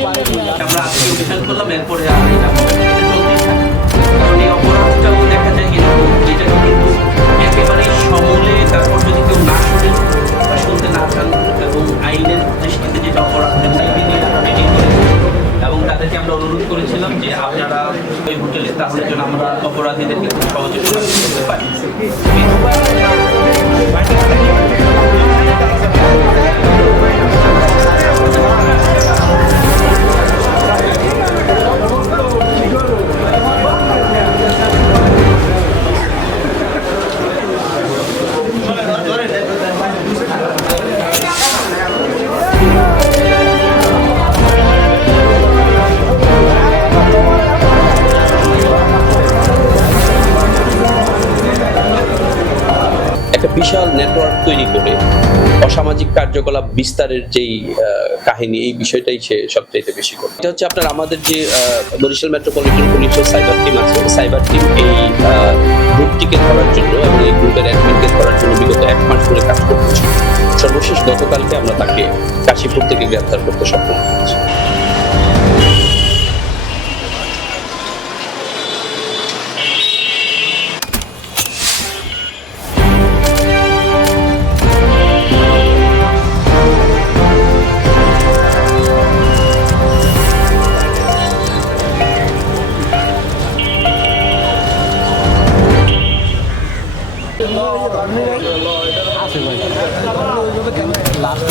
আমরা আজকে করলাম এরপরে আর এটা চলতেই থাকে কারণ না শোনে এবং আইনের যেটা অপরাধ এবং তাদেরকে আমরা অনুরোধ করেছিলাম যে আপনারা ওই হোটেলে তাহলে যেন আমরা অপরাধীদেরকে খুব সহজে করতে পারি একটা বিশাল নেটওয়ার্ক তৈরি করে অসামাজিক কার্যকলাপ বিস্তারের যেই কাহিনী, এই বিষয়টাই সে সবচাইতে বেশি করে এটা হচ্ছে আপনার আমাদের যে বরিশাল মেট্রোপলিটন পুলিশের সাইবার টিম আছে। সাইবার টিম এই গ্রুপটিকে ধরার জন্য এবং এই গ্রুপের অ্যাডমিনকে ধরার জন্য বিগত এক মাস ধরে কাজ করতেছে। সর্বশেষ গতকালকে আমরা তাকে কাশীপুর থেকে গ্রেপ্তার করতে সক্ষম হয়েছি। আছে ভাই। লাস্ট